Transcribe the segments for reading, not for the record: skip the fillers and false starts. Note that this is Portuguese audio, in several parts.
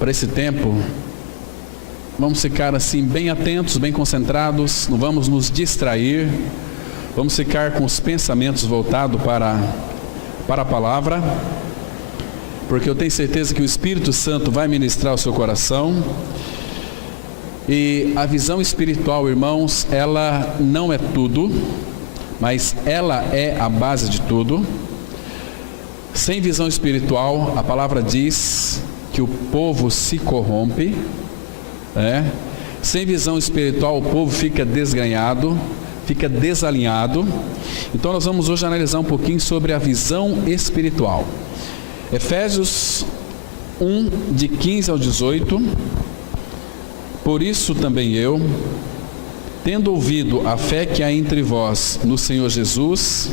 para esse tempo, vamos ficar assim bem atentos, bem concentrados, não vamos nos distrair, vamos ficar com os pensamentos voltados para a palavra, porque eu tenho certeza que o Espírito Santo vai ministrar o seu coração. E a visão espiritual, irmãos, ela não é tudo, mas ela é a base de tudo. Sem visão espiritual, a palavra diz que o povo se corrompe, Sem visão espiritual, o povo fica desganhado, fica desalinhado. Então nós vamos hoje analisar um pouquinho sobre a visão espiritual. Efésios 1, de 15 ao 18. Por isso também eu, tendo ouvido a fé que há entre vós no Senhor Jesus,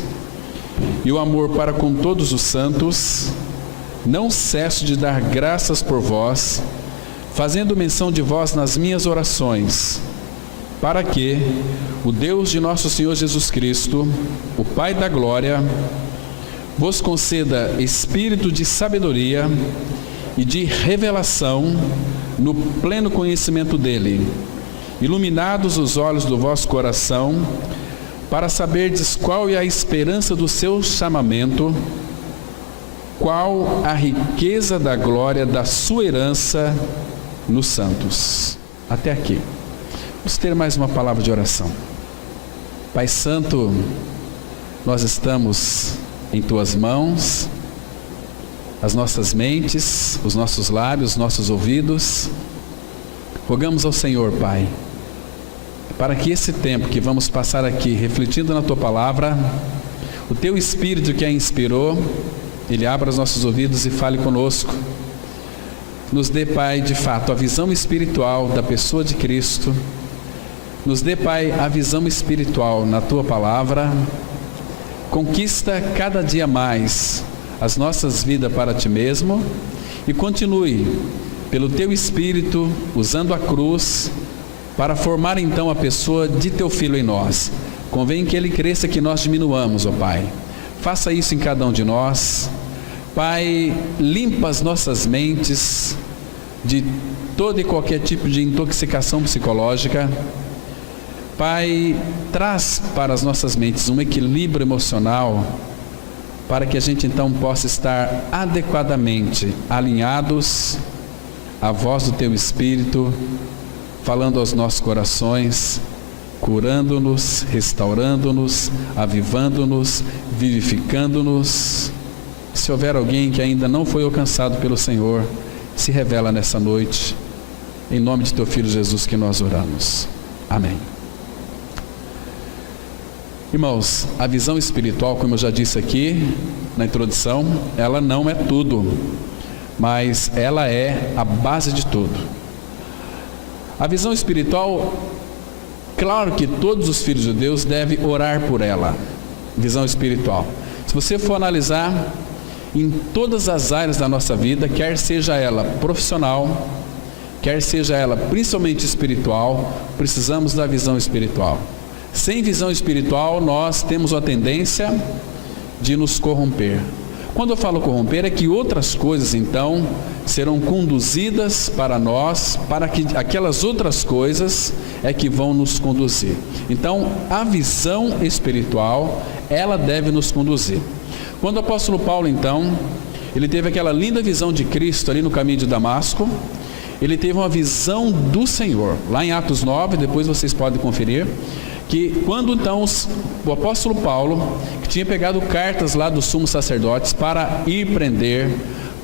e o amor para com todos os santos, não cesso de dar graças por vós, fazendo menção de vós nas minhas orações, para que o Deus de nosso Senhor Jesus Cristo, o Pai da glória, vos conceda espírito de sabedoria e de revelação no pleno conhecimento dele, iluminados os olhos do vosso coração, para saberdes qual é a esperança do seu chamamento, qual a riqueza da glória da sua herança nos santos. Até aqui. Vamos ter mais uma palavra de oração. Pai Santo, nós estamos em tuas mãos, as nossas mentes, os nossos lábios, os nossos ouvidos. Rogamos ao Senhor, Pai, para que esse tempo que vamos passar aqui refletindo na tua palavra, o teu Espírito que a inspirou, ele abra os nossos ouvidos e fale conosco. Nos dê, Pai, de fato, a visão espiritual da pessoa de Cristo. Nos dê, Pai, a visão espiritual na tua palavra. Conquista cada dia mais as nossas vidas para ti mesmo e continue, pelo teu Espírito, usando a cruz, para formar então a pessoa de teu Filho em nós. Convém que ele cresça, que nós diminuamos, ó Pai. Faça isso em cada um de nós. Pai, limpa as nossas mentes de todo e qualquer tipo de intoxicação psicológica. Pai, traz para as nossas mentes um equilíbrio emocional, para que a gente então possa estar adequadamente alinhados à voz do teu Espírito, falando aos nossos corações, curando-nos, restaurando-nos, avivando-nos, vivificando-nos. Se houver alguém que ainda não foi alcançado pelo Senhor, se revela nessa noite, em nome de teu Filho Jesus que nós oramos. Amém. Irmãos, a visão espiritual, como eu já disse aqui na introdução, ela não é tudo, mas ela é a base de tudo. A visão espiritual, claro que todos os filhos de Deus devem orar por ela, visão espiritual. Se você for analisar em todas as áreas da nossa vida, quer seja ela profissional, quer seja ela principalmente espiritual, precisamos da visão espiritual. Sem visão espiritual, nós temos a tendência de nos corromper. Quando eu falo corromper, é que outras coisas então serão conduzidas para nós, para que aquelas outras coisas é que vão nos conduzir. Então, a visão espiritual, ela deve nos conduzir. Quando o apóstolo Paulo, então, ele teve aquela linda visão de Cristo ali no caminho de Damasco, ele teve uma visão do Senhor. Lá em Atos 9, depois vocês podem conferir, que quando então o apóstolo Paulo, que tinha pegado cartas lá dos sumos sacerdotes para ir prender,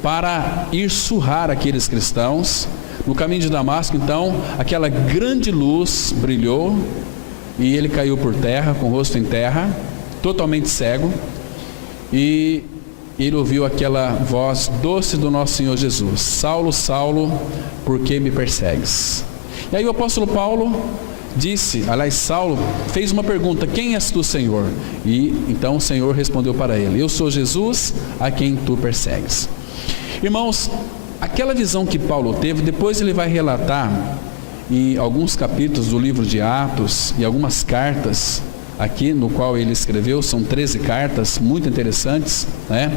para ir surrar aqueles cristãos, no caminho de Damasco, então, aquela grande luz brilhou, e ele caiu por terra, com o rosto em terra, totalmente cego, e ele ouviu aquela voz doce do nosso Senhor Jesus: Saulo, Saulo, por que me persegues? E aí o apóstolo Paulo disse, aliás, Saulo fez uma pergunta: quem és tu, Senhor? E então o Senhor respondeu para ele: eu sou Jesus, a quem tu persegues. Irmãos, aquela visão que Paulo teve, depois ele vai relatar em alguns capítulos do livro de Atos e algumas cartas aqui no qual ele escreveu, são 13 cartas muito interessantes, né?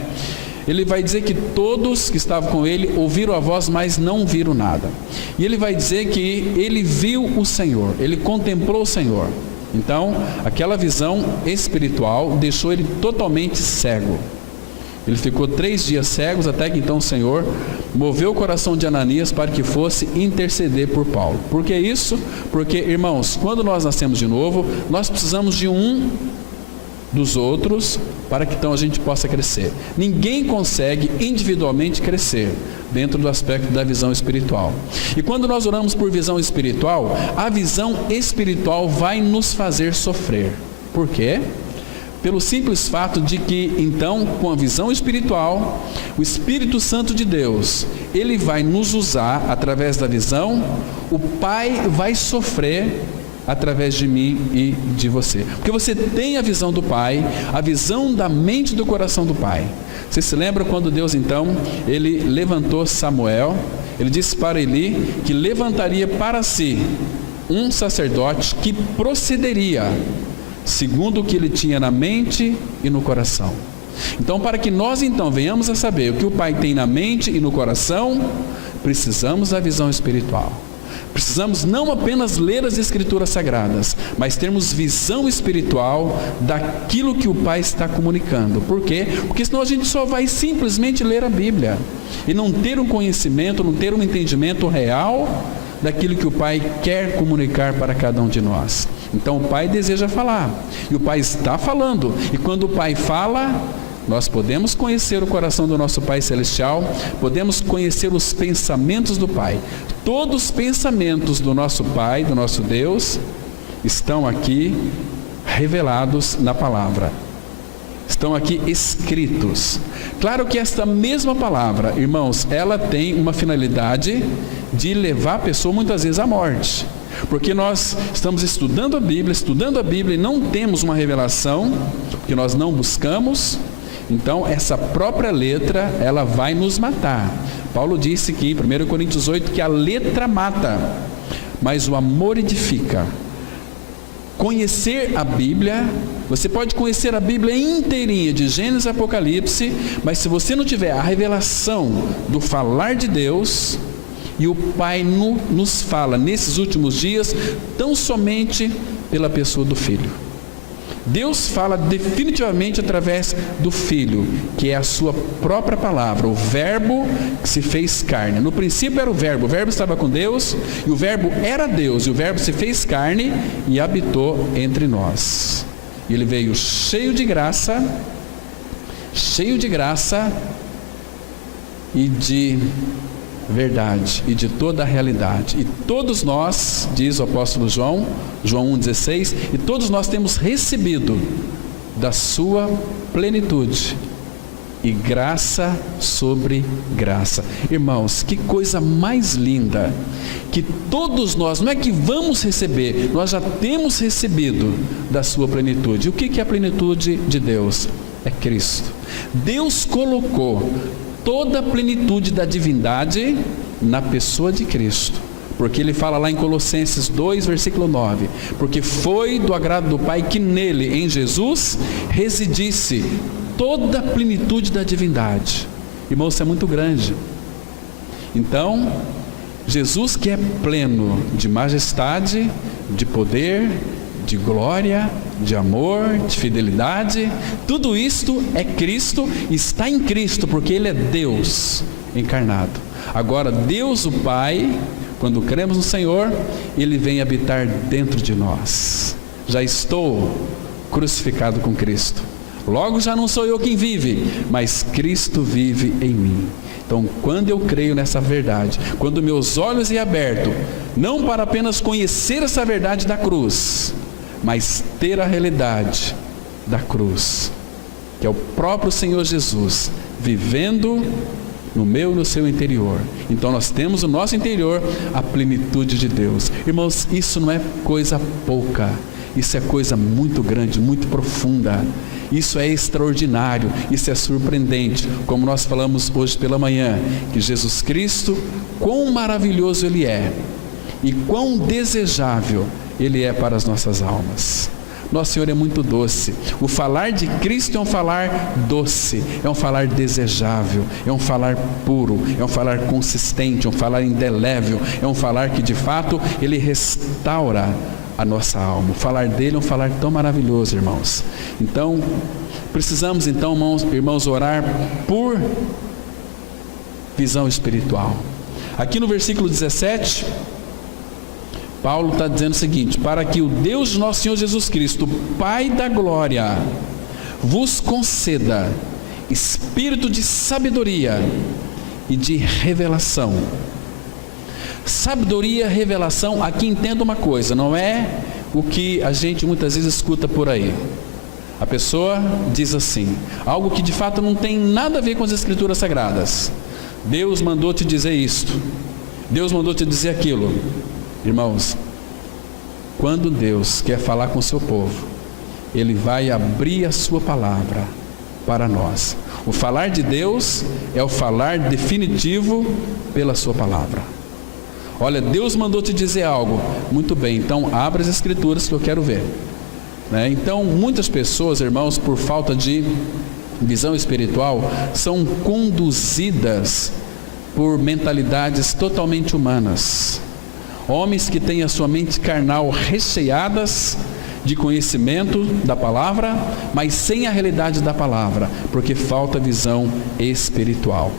Ele vai dizer que todos que estavam com ele ouviram a voz, mas não viram nada. E ele vai dizer que ele viu o Senhor, ele contemplou o Senhor. Então, aquela visão espiritual deixou ele totalmente cego. Ele ficou 3 dias cegos, até que então o Senhor moveu o coração de Ananias para que fosse interceder por Paulo. Por que isso? Porque, irmãos, quando nós nascemos de novo, nós precisamos de um dos outros para que então a gente possa crescer. Ninguém consegue individualmente crescer dentro do aspecto da visão espiritual. E quando nós oramos por visão espiritual, a visão espiritual vai nos fazer sofrer. Por quê? Pelo simples fato de que, então, com a visão espiritual, o Espírito Santo de Deus, ele vai nos usar através da visão, o Pai vai sofrer através de mim e de você. Porque você tem a visão do Pai, a visão da mente e do coração do Pai. Você se lembra quando Deus, então, ele levantou Samuel, ele disse para Eli que levantaria para si um sacerdote que procederia segundo o que ele tinha na mente e no coração. Então, para que nós então venhamos a saber o que o Pai tem na mente e no coração, precisamos da visão espiritual. Precisamos não apenas ler as Escrituras Sagradas, mas termos visão espiritual daquilo que o Pai está comunicando. Por quê? Porque senão a gente só vai simplesmente ler a Bíblia e não ter um conhecimento, não ter um entendimento real daquilo que o Pai quer comunicar para cada um de nós. Então o Pai deseja falar, e o Pai está falando, e quando o Pai fala, nós podemos conhecer o coração do nosso Pai Celestial, podemos conhecer os pensamentos do Pai. Todos os pensamentos do nosso Pai, do nosso Deus, estão aqui revelados na palavra. Estão aqui escritos. Claro que esta mesma palavra, irmãos, ela tem uma finalidade de levar a pessoa muitas vezes à morte. Porque nós estamos estudando a Bíblia e não temos uma revelação, porque nós não buscamos. Então essa própria letra, ela vai nos matar. Paulo disse que, em 1 Coríntios 8, que a letra mata, mas o amor edifica. Conhecer a Bíblia, você pode conhecer a Bíblia inteirinha, de Gênesis a Apocalipse, mas se você não tiver a revelação do falar de Deus, e o Pai nos fala nesses últimos dias, tão somente pela pessoa do Filho. Deus fala definitivamente através do Filho, que é a sua própria palavra, o Verbo que se fez carne. No princípio era o Verbo estava com Deus, e o Verbo era Deus, e o Verbo se fez carne e habitou entre nós. E ele veio cheio de graça e de verdade, e de toda a realidade. E todos nós, diz o apóstolo João 1,16, e todos nós temos recebido da sua plenitude, e graça sobre graça. Irmãos, que coisa mais linda, que todos nós, não é que vamos receber, nós já temos recebido da sua plenitude. O que é a plenitude de Deus? É Cristo. Deus colocou toda a plenitude da divindade na pessoa de Cristo, porque ele fala lá em Colossenses 2, versículo 9, porque foi do agrado do Pai que nele, em Jesus, residisse toda a plenitude da divindade. Irmão, isso é muito grande. Então, Jesus, que é pleno de majestade, de poder, de glória, de amor, de fidelidade, tudo isto é Cristo, está em Cristo, porque Ele é Deus encarnado. Agora, Deus o Pai, quando cremos no Senhor, Ele vem habitar dentro de nós. Já estou crucificado com Cristo, logo já não sou eu quem vive, mas Cristo vive em mim. Então, quando eu creio nessa verdade, quando meus olhos são abertos, não para apenas conhecer essa verdade da cruz, mas ter a realidade da cruz, que é o próprio Senhor Jesus vivendo no meu e no seu interior. Então nós temos no nosso interior a plenitude de Deus. Irmãos, isso não é coisa pouca, isso é coisa muito grande, muito profunda. Isso é extraordinário, isso é surpreendente, como nós falamos hoje pela manhã, que Jesus Cristo, quão maravilhoso Ele é, e quão desejável Ele é para as nossas almas. Nosso Senhor é muito doce. O falar de Cristo é um falar doce, é um falar desejável, é um falar puro, é um falar consistente, é um falar indelével, é um falar que de fato Ele restaura a nossa alma. O falar dele é um falar tão maravilhoso, irmãos. Então, precisamos então, irmãos, orar por visão espiritual. Aqui no versículo 17, Paulo está dizendo o seguinte: para que o Deus de nosso Senhor Jesus Cristo, Pai da glória, vos conceda espírito de sabedoria e de revelação. Sabedoria, revelação, aqui entenda uma coisa, não é o que a gente muitas vezes escuta por aí. A pessoa diz assim, algo que de fato não tem nada a ver com as Escrituras Sagradas. Deus mandou te dizer isto, Deus mandou te dizer aquilo. Irmãos, quando Deus quer falar com o seu povo, Ele vai abrir a sua palavra para nós. O falar de Deus é o falar definitivo pela sua palavra. Olha, Deus mandou te dizer algo, muito bem, então abra as Escrituras que eu quero ver, né? Então muitas pessoas, irmãos, por falta de visão espiritual, são conduzidas por mentalidades totalmente humanas. Homens que têm a sua mente carnal recheadas de conhecimento da palavra, mas sem a realidade da palavra, porque falta visão espiritual.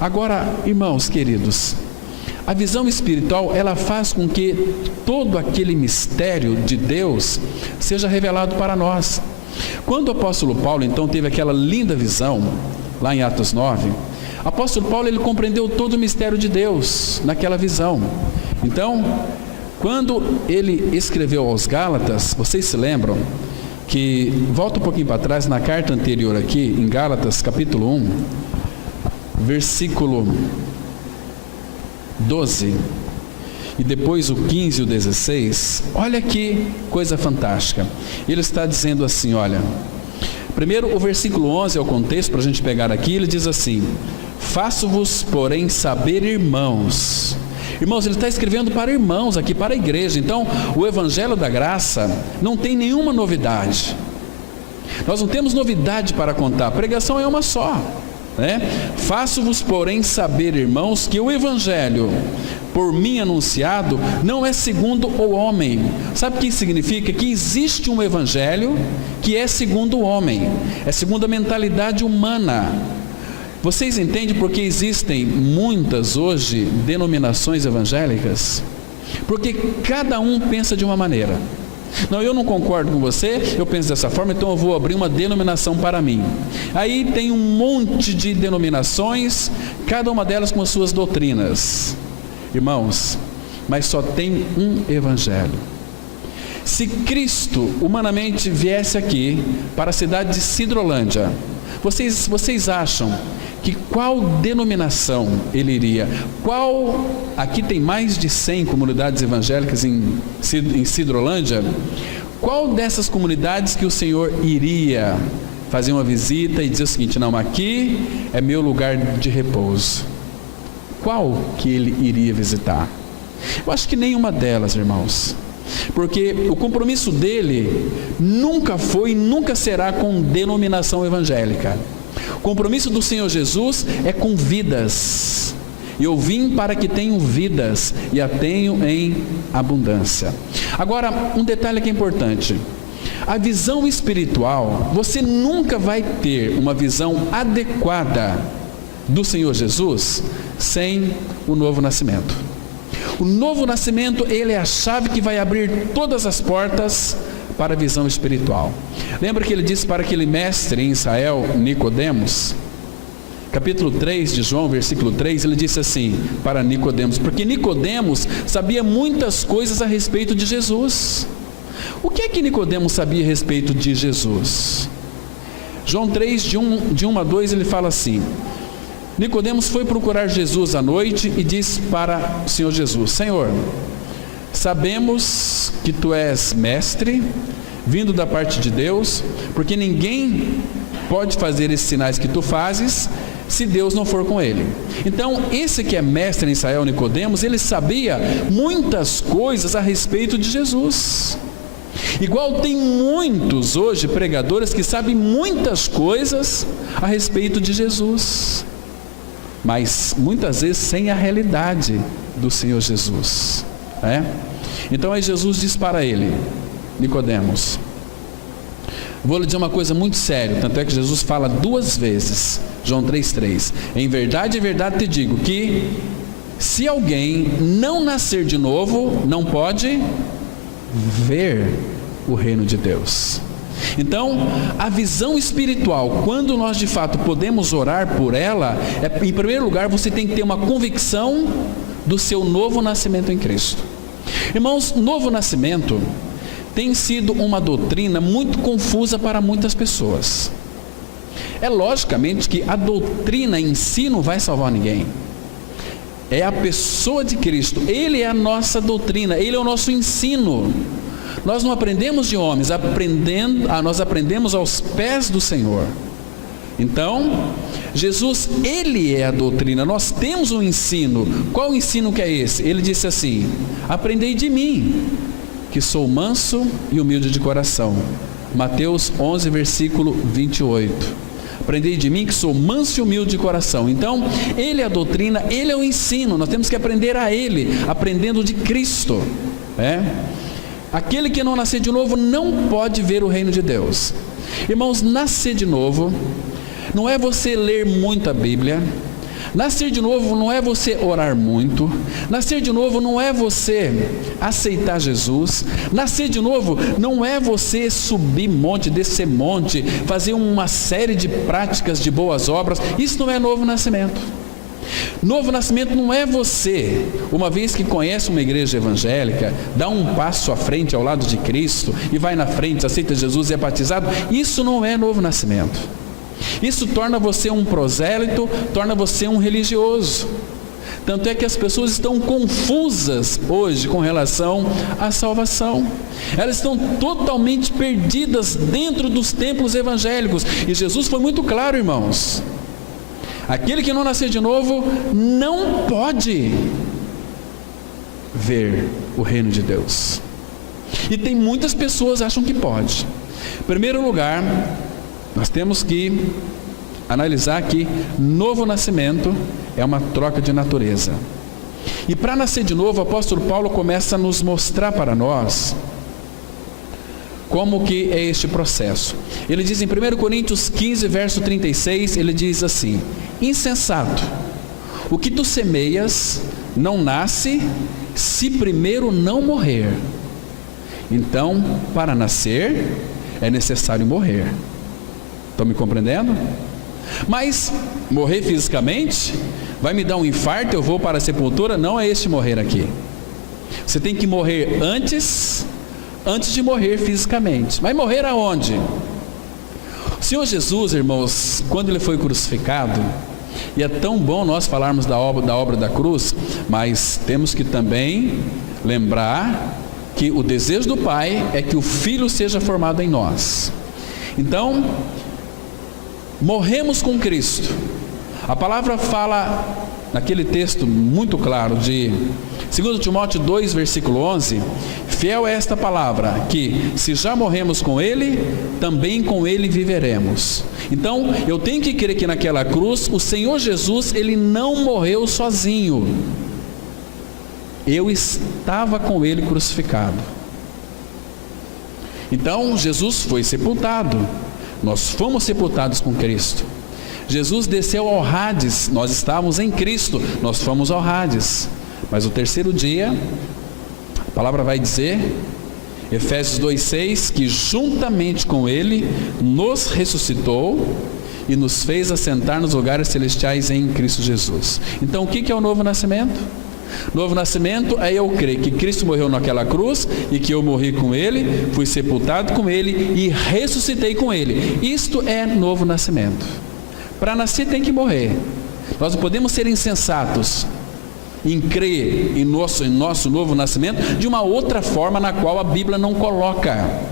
Agora, irmãos queridos, a visão espiritual, ela faz com que todo aquele mistério de Deus seja revelado para nós. Quando o apóstolo Paulo, então, teve aquela linda visão, lá em Atos 9, o apóstolo Paulo, ele compreendeu todo o mistério de Deus naquela visão. Então, quando ele escreveu aos Gálatas, vocês se lembram que, volta um pouquinho para trás, na carta anterior aqui, em Gálatas capítulo 1, versículo 12, e depois o 15 e o 16, olha que coisa fantástica. Ele está dizendo assim, olha, primeiro o versículo 11 é o contexto para a gente pegar aqui. Ele diz assim: faço-vos, porém, saber, irmãos. Irmãos, ele está escrevendo para irmãos aqui, para a igreja. Então, o Evangelho da Graça não tem nenhuma novidade. Nós não temos novidade para contar, a pregação é uma só, né? Faço-vos, porém, saber, irmãos, que o Evangelho por mim anunciado não é segundo o homem. Sabe o que significa? Que existe um Evangelho que é segundo o homem, é segundo a mentalidade humana. Vocês entendem porque existem muitas hoje denominações evangélicas? Porque cada um pensa de uma maneira. Não, eu não concordo com você, eu penso dessa forma, então eu vou abrir uma denominação para mim. Aí tem um monte de denominações, cada uma delas com as suas doutrinas. Irmãos, mas só tem um Evangelho. Se Cristo humanamente viesse aqui para a cidade de Sidrolândia, vocês acham que qual denominação ele iria? Aqui tem mais de 100 comunidades evangélicas em Sidrolândia. Qual dessas comunidades que o Senhor iria fazer uma visita e dizer o seguinte: não, aqui é meu lugar de repouso? Qual que ele iria visitar? Eu acho que nenhuma delas, irmãos. Porque o compromisso dele nunca foi e nunca será com denominação evangélica. O compromisso do Senhor Jesus é com vidas. Eu vim para que tenham vidas e a tenham em abundância. Agora, um detalhe que é importante: a visão espiritual, você nunca vai ter uma visão adequada do Senhor Jesus sem o novo nascimento. O novo nascimento, ele é a chave que vai abrir todas as portas para a visão espiritual. Lembra que ele disse para aquele mestre em Israel, Nicodemos, capítulo 3 de João, versículo 3, ele disse assim para Nicodemos, porque Nicodemos sabia muitas coisas a respeito de Jesus. O que é que Nicodemos sabia a respeito de Jesus? João 3, de 1 a 2, ele fala assim: Nicodemos foi procurar Jesus à noite e disse para o Senhor Jesus: Senhor, sabemos que tu és mestre, vindo da parte de Deus, porque ninguém pode fazer esses sinais que tu fazes se Deus não for com ele. Então, esse que é mestre em Israel, Nicodemos, ele sabia muitas coisas a respeito de Jesus. Igual tem muitos hoje pregadores que sabem muitas coisas a respeito de Jesus, mas muitas vezes sem a realidade do Senhor Jesus, né? Então aí Jesus diz para ele, Nicodemos, vou lhe dizer uma coisa muito séria, tanto é que Jesus fala 2 vezes, João 3,3, em verdade te digo que se alguém não nascer de novo, não pode ver o reino de Deus. Então, a visão espiritual, quando nós de fato podemos orar por ela, em primeiro lugar você tem que ter uma convicção do seu novo nascimento em Cristo. Irmãos, novo nascimento tem sido uma doutrina muito confusa para muitas pessoas. É logicamente que a doutrina em si não vai salvar ninguém. É a pessoa de Cristo, Ele é a nossa doutrina, Ele é o nosso ensino. Nós não aprendemos de homens, nós aprendemos aos pés do Senhor. Então, Jesus, Ele é a doutrina, nós temos um ensino. Qual o ensino que é esse? Ele disse assim, aprendei de mim, que sou manso e humilde de coração. Mateus 11, versículo 28. Aprendei de mim que sou manso e humilde de coração. Então, Ele é a doutrina, Ele é o ensino, nós temos que aprender a Ele, aprendendo de Cristo. Aquele que não nascer de novo não pode ver o reino de Deus. Irmãos, nascer de novo não é você ler muito a Bíblia, nascer de novo não é você orar muito, nascer de novo não é você aceitar Jesus, nascer de novo não é você subir monte, descer monte, fazer uma série de práticas de boas obras. Isso não é novo nascimento. Novo nascimento não é você, uma vez que conhece uma igreja evangélica, dá um passo à frente ao lado de Cristo e vai na frente, aceita Jesus e é batizado. Isso não é novo nascimento. Isso torna você um prosélito, torna você um religioso. Tanto é que as pessoas estão confusas hoje com relação à salvação. Elas estão totalmente perdidas dentro dos templos evangélicos. E Jesus foi muito claro, irmãos. Aquele que não nascer de novo não pode ver o reino de Deus. E tem muitas pessoas que acham que pode. Em primeiro lugar, nós temos que analisar que novo nascimento é uma troca de natureza. E para nascer de novo, o apóstolo Paulo começa a nos mostrar para nós como que é este processo. Ele diz em 1 Coríntios 15, verso 36, ele diz assim: insensato, o que tu semeias não nasce se primeiro não morrer. Então, para nascer, é necessário morrer. Estão me compreendendo? Mas morrer fisicamente vai me dar um infarto, eu vou para a sepultura? Não é este morrer aqui. Você tem que morrer antes de morrer fisicamente. Mas morrer aonde? O Senhor Jesus, irmãos, quando Ele foi crucificado, e é tão bom nós falarmos da obra da cruz, mas temos que também lembrar que o desejo do Pai é que o Filho seja formado em nós. Então, morremos com Cristo. A palavra fala naquele texto muito claro de 2 Timóteo 2, versículo 11, fiel é esta palavra, que se já morremos com Ele, também com Ele viveremos. Então, eu tenho que crer que naquela cruz, o Senhor Jesus, Ele não morreu sozinho. Eu estava com Ele crucificado. Então, Jesus foi sepultado. Nós fomos sepultados com Cristo. Jesus desceu ao Hades, nós estávamos em Cristo, nós fomos ao Hades. Mas o terceiro dia, a palavra vai dizer, Efésios 2,6, que juntamente com Ele nos ressuscitou e nos fez assentar nos lugares celestiais em Cristo Jesus. Então o que é o novo nascimento? Novo nascimento é eu crer que Cristo morreu naquela cruz e que eu morri com Ele, fui sepultado com Ele e ressuscitei com Ele. Isto é novo nascimento. Para nascer tem que morrer. Nós não podemos ser insensatos em crer em nosso novo nascimento de uma outra forma na qual a Bíblia não coloca.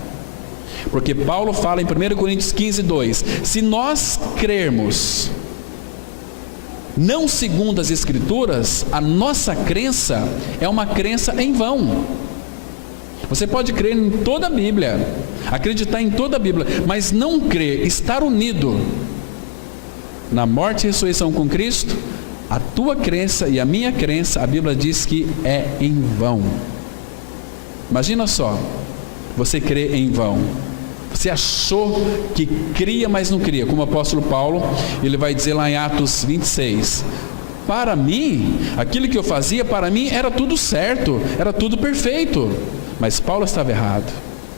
Porque Paulo fala em 1 Coríntios 15, 2, se nós crermos não segundo as Escrituras, a nossa crença é uma crença em vão. Você pode crer em toda a Bíblia, acreditar em toda a Bíblia, mas não crer, estar unido na morte e ressurreição com Cristo, a tua crença e a minha crença, a Bíblia diz que é em vão. Imagina só, você crê em vão. Você achou que cria, mas não cria. Como o apóstolo Paulo, ele vai dizer lá em Atos 26, para mim, aquilo que eu fazia, para mim era tudo certo, era tudo perfeito. Mas Paulo estava errado,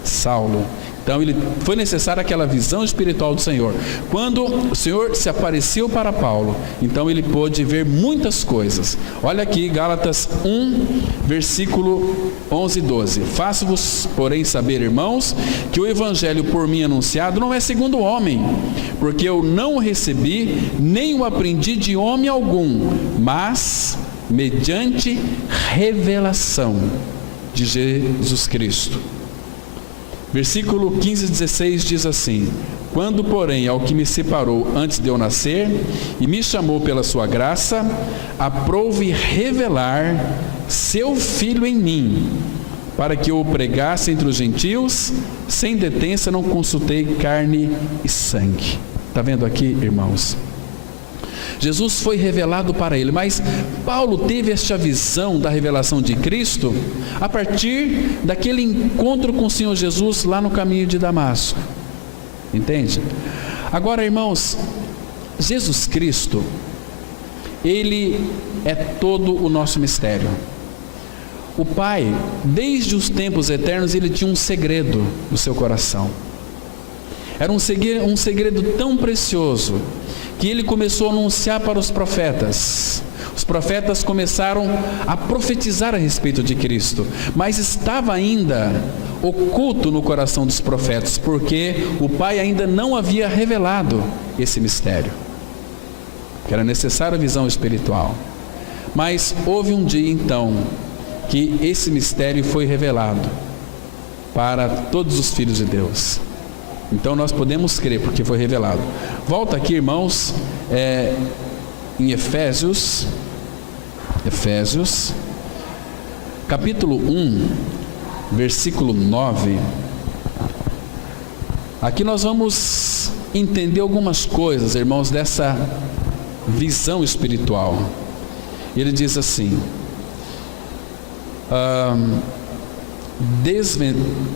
Saulo. Então foi necessária aquela visão espiritual do Senhor. Quando o Senhor se apareceu para Paulo, então ele pôde ver muitas coisas. Olha aqui, Gálatas 1, versículo 11 e 12. Faço-vos, porém, saber, irmãos, que o evangelho por mim anunciado não é segundo o homem, porque eu não o recebi, nem o aprendi de homem algum, mas mediante revelação de Jesus Cristo. Versículo 15 e 16 diz assim: quando, porém, ao que me separou antes de eu nascer, e me chamou pela sua graça, aprouve revelar seu Filho em mim, para que eu o pregasse entre os gentios, sem detença não consultei carne e sangue. Está vendo aqui, irmãos? Jesus foi revelado para ele, mas Paulo teve esta visão da revelação de Cristo a partir daquele encontro com o Senhor Jesus lá no caminho de Damasco. Entende? Agora, irmãos, Jesus Cristo, ele é todo o nosso mistério. O Pai, desde os tempos eternos, ele tinha um segredo no seu coração. Era um segredo tão precioso que ele começou a anunciar para os profetas. Os profetas começaram a profetizar a respeito de Cristo, mas estava ainda oculto no coração dos profetas, porque o Pai ainda não havia revelado esse mistério, que era necessária a visão espiritual. Mas houve um dia então que esse mistério foi revelado para todos os filhos de Deus. Então nós podemos crer porque foi revelado. Volta aqui, irmãos, em Efésios, capítulo 1, versículo 9. Aqui nós vamos entender algumas coisas, irmãos, dessa visão espiritual. Ele diz assim,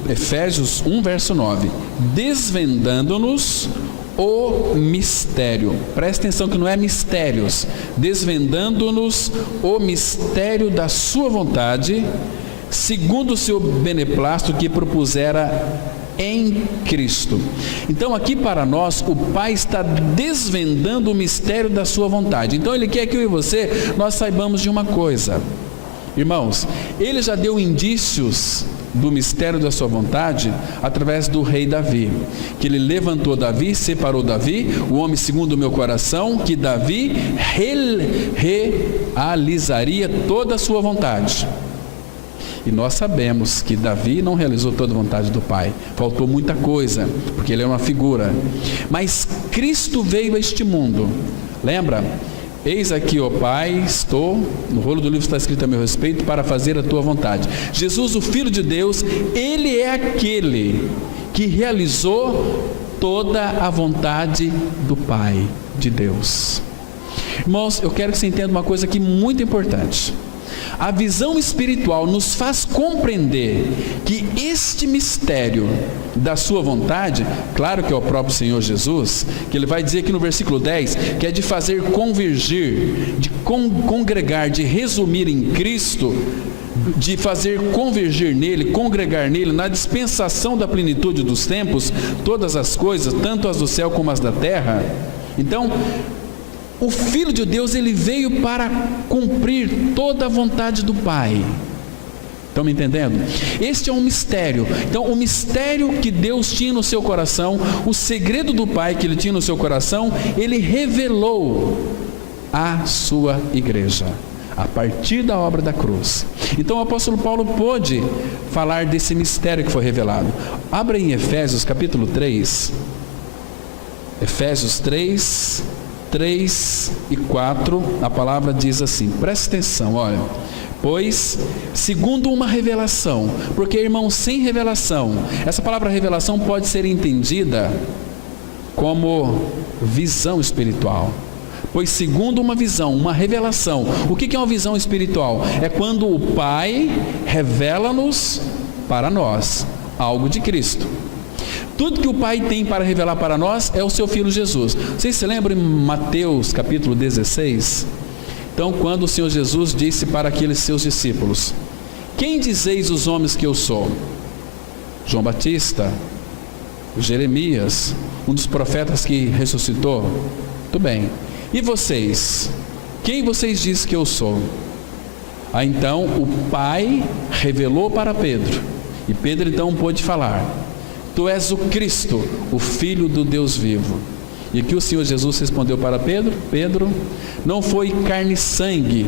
Efésios 1, verso 9: desvendando-nos o mistério. Presta atenção que não é mistérios. Desvendando-nos o mistério da sua vontade, segundo o seu beneplácito que propusera em Cristo. Então aqui para nós o Pai está desvendando o mistério da sua vontade. Então ele quer que eu e você nós saibamos de uma coisa. Irmãos, ele já deu indícios do mistério da sua vontade através do rei Davi, que ele levantou Davi, separou Davi, o homem segundo o meu coração, que Davi realizaria toda a sua vontade. E nós sabemos que Davi não realizou toda a vontade do Pai, faltou muita coisa, porque ele é uma figura. Mas Cristo veio a este mundo, lembra? Eis aqui, ó Pai, estou, no rolo do livro está escrito a meu respeito, para fazer a tua vontade. Jesus, o Filho de Deus, ele é aquele que realizou toda a vontade do Pai, de Deus. Irmãos, eu quero que você entenda uma coisa aqui muito importante. A visão espiritual nos faz compreender que este mistério da sua vontade, claro que é o próprio Senhor Jesus, que ele vai dizer aqui no versículo 10, que é de fazer convergir, de congregar, de resumir em Cristo, de fazer convergir nele, congregar nele, na dispensação da plenitude dos tempos, todas as coisas, tanto as do céu como as da terra. Então, o Filho de Deus, ele veio para cumprir toda a vontade do Pai. Estão me entendendo? Este é um mistério. Então, o mistério que Deus tinha no seu coração, o segredo do Pai que ele tinha no seu coração, ele revelou à sua igreja, a partir da obra da cruz. Então, o apóstolo Paulo pôde falar desse mistério que foi revelado. Abra em Efésios capítulo 3. Efésios 3 e 4, a palavra diz assim, presta atenção, olha: Pois, segundo uma revelação, porque, irmão, sem revelação, essa palavra revelação pode ser entendida como visão espiritual. Pois, segundo uma visão, uma revelação, o que é uma visão espiritual? É quando o Pai revela-nos para nós algo de Cristo. Tudo que o Pai tem para revelar para nós é o seu Filho Jesus. Vocês se lembram em Mateus capítulo 16? Então, quando o Senhor Jesus disse para aqueles seus discípulos: quem dizeis os homens que eu sou? João Batista, Jeremias, um dos profetas que ressuscitou. Muito bem. E vocês? Quem vocês dizem que eu sou? Então o Pai revelou para Pedro, e Pedro então pôde falar: tu és o Cristo, o Filho do Deus vivo. E aqui o Senhor Jesus respondeu para Pedro: Pedro, não foi carne e sangue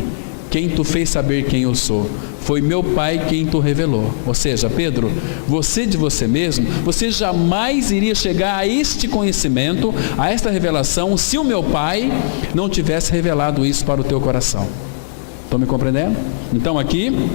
quem tu fez saber quem eu sou, foi meu Pai quem tu revelou. Ou seja, Pedro, você de você mesmo, você jamais iria chegar a este conhecimento, a esta revelação, se o meu Pai não tivesse revelado isso para o teu coração. Estão me compreendendo? Então aqui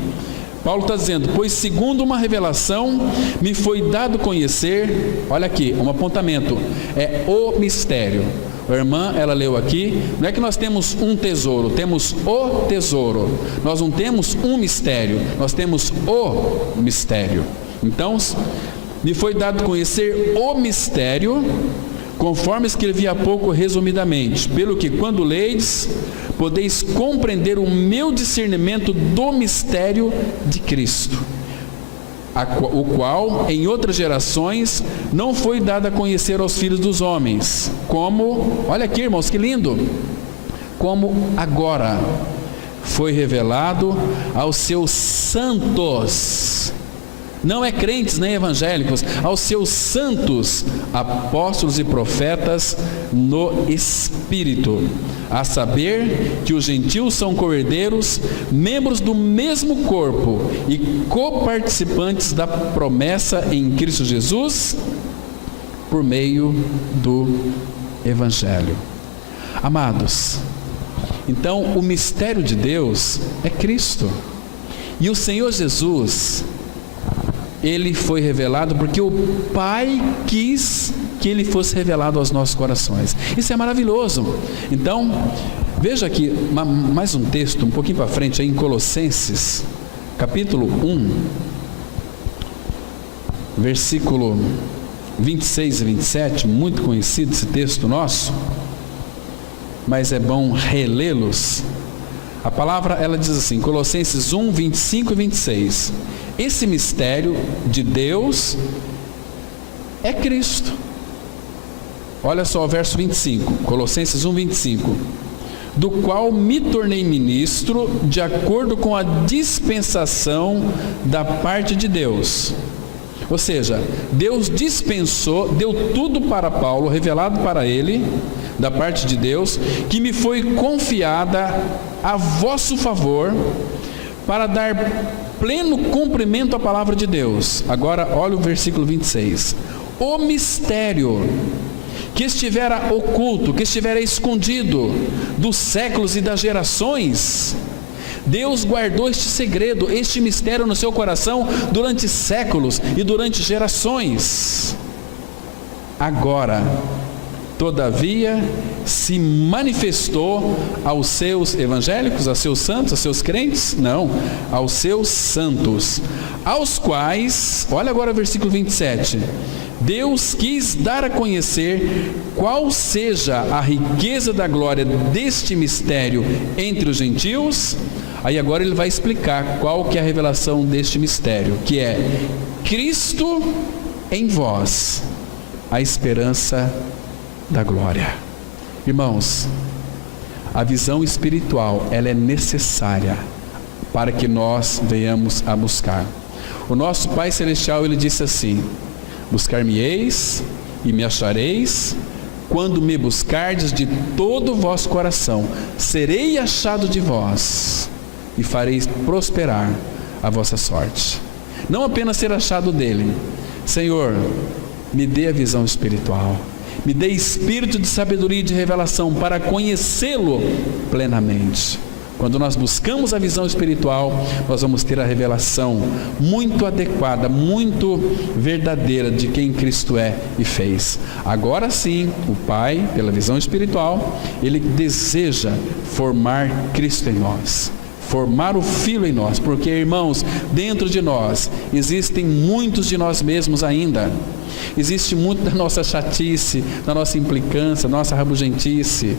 Paulo está dizendo: pois segundo uma revelação me foi dado conhecer, olha aqui, um apontamento, é o mistério. A irmã, ela leu aqui, não é que nós temos um tesouro, temos o tesouro. Nós não temos um mistério, nós temos o mistério. Então, me foi dado conhecer o mistério, conforme escrevi há pouco resumidamente, pelo que quando ledes, podeis compreender o meu discernimento do mistério de Cristo, o qual em outras gerações não foi dado a conhecer aos filhos dos homens, como, olha aqui, irmãos, que lindo, como agora foi revelado aos seus santos, não é crentes nem evangélicos, aos seus santos apóstolos e profetas no Espírito, a saber que os gentios são co-herdeiros, membros do mesmo corpo e coparticipantes da promessa em Cristo Jesus, por meio do Evangelho. Amados, então o mistério de Deus é Cristo, e o Senhor Jesus, ele foi revelado porque o Pai quis que ele fosse revelado aos nossos corações. Isso é maravilhoso. Então, veja aqui mais um texto, um pouquinho para frente, aí em Colossenses, capítulo 1, versículo 26 e 27, muito conhecido esse texto nosso, mas é bom relê-los. A palavra, ela diz assim, Colossenses 1, 25 e 26. Esse mistério de Deus é Cristo. Olha só o verso 25, Colossenses 1, 25. Do qual me tornei ministro de acordo com a dispensação da parte de Deus. Ou seja, Deus dispensou, deu tudo para Paulo, revelado para ele, da parte de Deus, que me foi confiada a vosso favor, para dar pleno cumprimento à palavra de Deus. Agora, olha o versículo 26. O mistério que estivera oculto, que estivera escondido dos séculos e das gerações, Deus guardou este segredo, este mistério no seu coração durante séculos e durante gerações. Agora, todavia, se manifestou aos seus evangélicos, aos seus santos, aos seus crentes? Não, aos seus santos, aos quais, olha agora o versículo 27, Deus quis dar a conhecer qual seja a riqueza da glória deste mistério entre os gentios. Aí agora ele vai explicar qual que é a revelação deste mistério, que é Cristo em vós, a esperança da glória. Irmãos, a visão espiritual, ela é necessária para que nós venhamos a buscar. O nosso Pai Celestial, ele disse assim: buscar-me-eis e me achareis, quando me buscardes de todo o vosso coração. Serei achado de vós e farei prosperar a vossa sorte. Não apenas ser achado dele. Senhor, me dê a visão espiritual, me dê espírito de sabedoria e de revelação para conhecê-lo plenamente. Quando nós buscamos a visão espiritual, nós vamos ter a revelação muito adequada, muito verdadeira de quem Cristo é e fez. Agora sim, o Pai, pela visão espiritual, Ele deseja formar Cristo em nós, formar o Filho em nós, porque, irmãos, dentro de nós existem muitos de nós mesmos ainda. Existe muito da nossa chatice, da nossa implicância, da nossa rabugentice,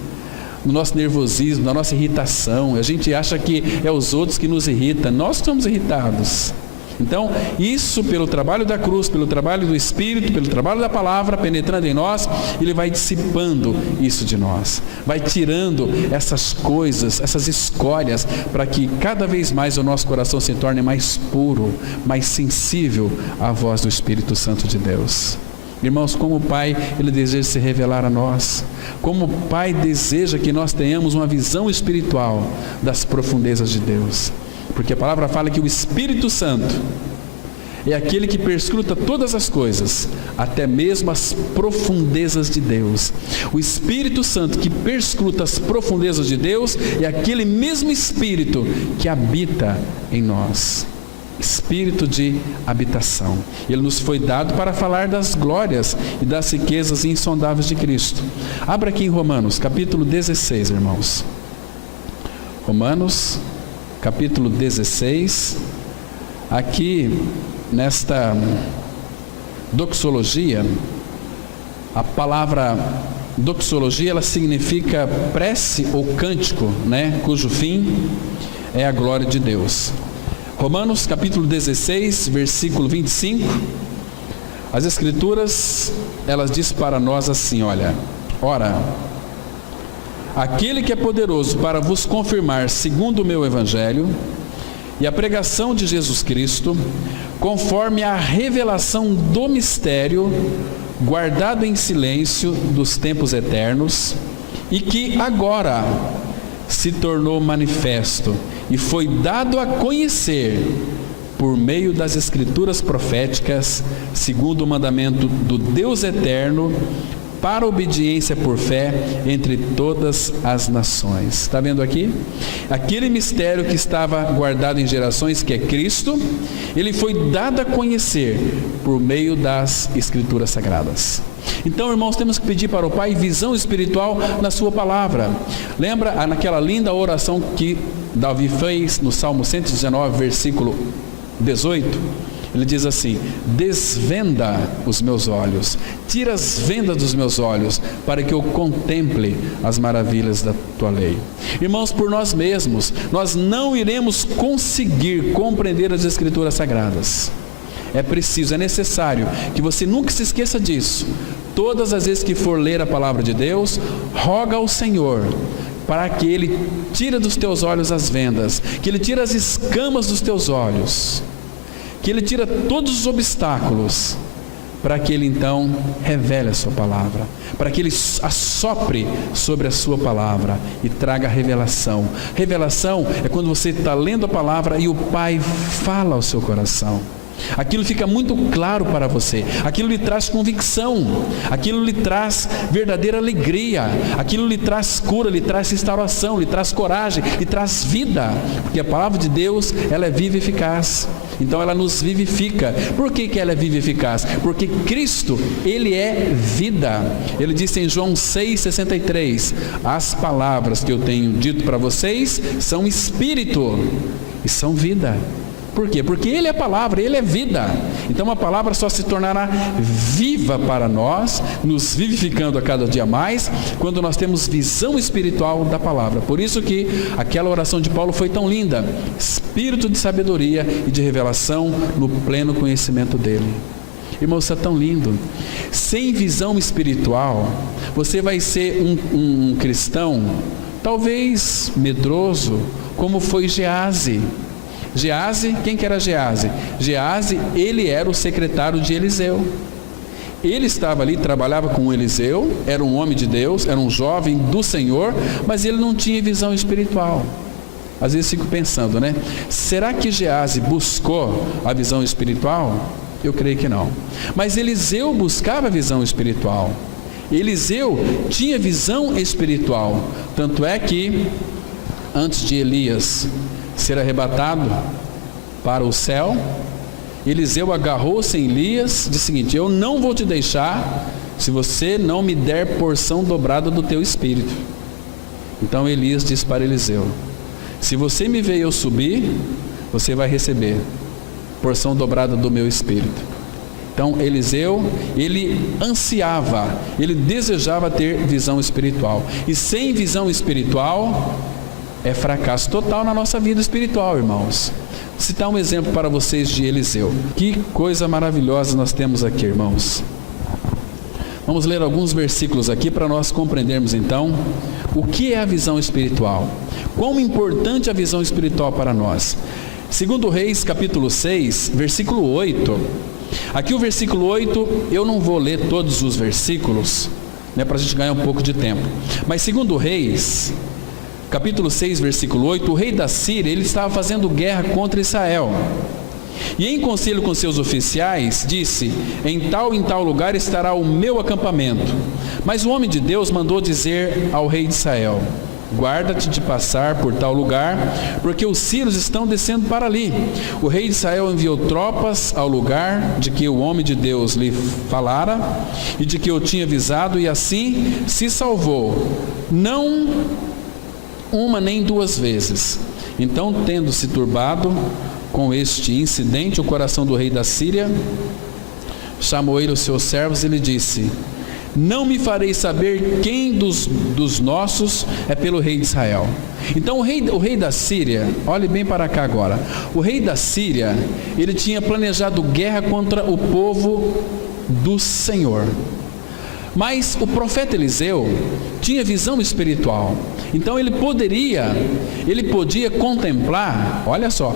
do nosso nervosismo, da nossa irritação. A gente acha que é os outros que nos irritam, nós estamos irritados. Então, isso pelo trabalho da cruz, pelo trabalho do Espírito, pelo trabalho da palavra penetrando em nós, Ele vai dissipando isso de nós, vai tirando essas coisas, essas escórias, para que cada vez mais o nosso coração se torne mais puro, mais sensível à voz do Espírito Santo de Deus. Irmãos, como o Pai, Ele deseja se revelar a nós, como o Pai deseja que nós tenhamos uma visão espiritual das profundezas de Deus, porque a palavra fala que o Espírito Santo é aquele que perscruta todas as coisas, até mesmo as profundezas de Deus. O Espírito Santo que perscruta as profundezas de Deus é aquele mesmo Espírito que habita em nós. Espírito de habitação. Ele nos foi dado para falar das glórias e das riquezas insondáveis de Cristo. Abra aqui em Romanos, capítulo 16, irmãos. Romanos, capítulo 16. Aqui, nesta doxologia, a palavra doxologia, ela significa prece ou cântico, né? Cujo fim é a glória de Deus. Romanos capítulo 16, versículo 25, as Escrituras, elas dizem para nós assim, olha: ora, aquele que é poderoso para vos confirmar segundo o meu evangelho e a pregação de Jesus Cristo, conforme a revelação do mistério, guardado em silêncio dos tempos eternos, e que agora se tornou manifesto e foi dado a conhecer por meio das escrituras proféticas, segundo o mandamento do Deus eterno, para obediência por fé entre todas as nações. Está vendo aqui? Aquele mistério que estava guardado em gerações, que é Cristo, ele foi dado a conhecer por meio das escrituras sagradas. Então, irmãos, temos que pedir para o Pai visão espiritual na sua palavra. Lembra naquela linda oração que Davi fez no Salmo 119, versículo 18? Ele diz assim: desvenda os meus olhos, tira as vendas dos meus olhos, para que eu contemple as maravilhas da tua lei. Irmãos, por nós mesmos, nós não iremos conseguir compreender as Escrituras Sagradas. É preciso, é necessário que você nunca se esqueça disso. Todas as vezes que for ler a palavra de Deus, roga ao Senhor para que Ele tire dos teus olhos as vendas, que Ele tire as escamas dos teus olhos, que Ele tire todos os obstáculos, para que Ele então revele a sua palavra, para que Ele assopre sobre a sua palavra e traga revelação. Revelação é quando você está lendo a palavra e o Pai fala ao seu coração. Aquilo fica muito claro para você, aquilo lhe traz convicção, aquilo lhe traz verdadeira alegria, aquilo lhe traz cura, lhe traz restauração, lhe traz coragem, lhe traz vida, porque a palavra de Deus, ela é viva e eficaz. Então ela nos vivifica. Por que ela é viva e eficaz? Porque Cristo, Ele é vida. Ele disse em João 6,63: as palavras que eu tenho dito para vocês são espírito e são vida. Por quê? Porque Ele é a palavra, Ele é vida. Então a palavra só se tornará viva para nós, nos vivificando a cada dia mais, quando nós temos visão espiritual da palavra. Por isso que aquela oração de Paulo foi tão linda: espírito de sabedoria e de revelação no pleno conhecimento dele. Irmão, isso é tão lindo. Sem visão espiritual, você vai ser um cristão, talvez medroso, como foi Geazi. Geazi, quem que era Geazi? Geazi, ele era o secretário de Eliseu. Ele estava ali, trabalhava com Eliseu, era um homem de Deus, era um jovem do Senhor, mas ele não tinha visão espiritual. Às vezes fico pensando, né? Será que Geazi buscou a visão espiritual? Eu creio que não. Mas Eliseu buscava a visão espiritual. Eliseu tinha visão espiritual. Tanto é que antes de Elias ser arrebatado para o céu, Eliseu agarrou-se em Elias, disse o seguinte: eu não vou te deixar se você não me der porção dobrada do teu espírito. Então Elias disse para Eliseu: se você me ver eu subir, você vai receber porção dobrada do meu espírito. Então Eliseu, ele ansiava, ele desejava ter visão espiritual, e sem visão espiritual é fracasso total na nossa vida espiritual, irmãos. Vou citar um exemplo para vocês de Eliseu. Que coisa maravilhosa nós temos aqui, irmãos. Vamos ler alguns versículos aqui para nós compreendermos então o que é a visão espiritual, quão importante é a visão espiritual para nós. Segundo Reis, capítulo 6, versículo 8. Aqui o versículo 8, eu não vou ler todos os versículos, para a gente ganhar um pouco de tempo. Mas segundo Reis, capítulo 6, versículo 8, o rei da Síria, ele estava fazendo guerra contra Israel. E em conselho com seus oficiais, disse: em tal lugar estará o meu acampamento. Mas o homem de Deus mandou dizer ao rei de Israel: guarda-te de passar por tal lugar, porque os sírios estão descendo para ali. O rei de Israel enviou tropas ao lugar de que o homem de Deus lhe falara e de que eu tinha avisado, e assim se salvou, não uma nem duas vezes. Então, tendo-se turbado com este incidente o coração do rei da Síria, chamou ele os seus servos e lhe disse: não me farei saber quem dos nossos é pelo rei de Israel. Então o rei da Síria, olhe bem para cá agora, o rei da Síria, ele tinha planejado guerra contra o povo do Senhor. Mas o profeta Eliseu tinha visão espiritual, então ele podia contemplar, olha só,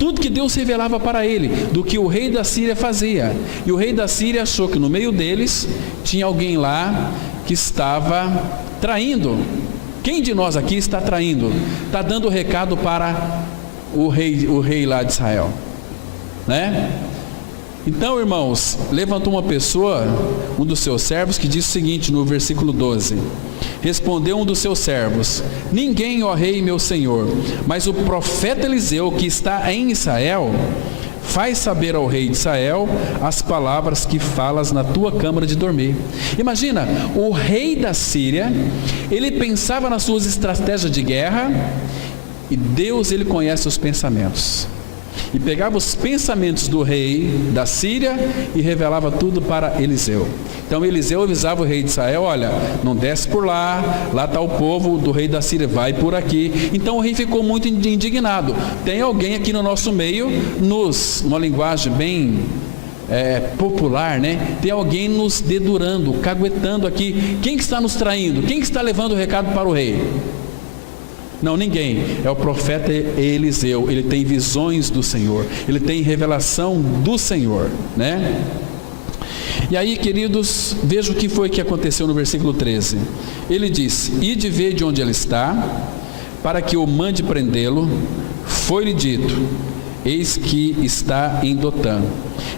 tudo que Deus revelava para ele, do que o rei da Síria fazia. E o rei da Síria achou que no meio deles tinha alguém lá que estava traindo. Quem de nós aqui está traindo? Está dando recado para o rei lá de Israel, né? Então, irmãos, levantou uma pessoa, um dos seus servos, que disse o seguinte no versículo 12: respondeu um dos seus servos: ninguém, ó rei meu senhor, mas o profeta Eliseu, que está em Israel, faz saber ao rei de Israel as palavras que falas na tua câmara de dormir. Imagina, o rei da Síria, ele pensava nas suas estratégias de guerra, e Deus, ele conhece os pensamentos, e pegava os pensamentos do rei da Síria e revelava tudo para Eliseu. Então Eliseu avisava o rei de Israel: olha, não desce por lá, lá está o povo do rei da Síria, vai por aqui. Então o rei ficou muito indignado. Tem alguém aqui no nosso meio, uma linguagem bem popular, né? Tem alguém nos dedurando, caguetando aqui. Quem que está nos traindo? Quem que está levando o recado para o rei? Não, ninguém. É o profeta Eliseu. Ele tem visões do Senhor, ele tem revelação do Senhor, né? E aí, queridos, veja o que foi que aconteceu no versículo 13. Ele disse: ide ver de onde ele está, para que eu mande prendê-lo. Foi-lhe dito: eis que está em Dotã.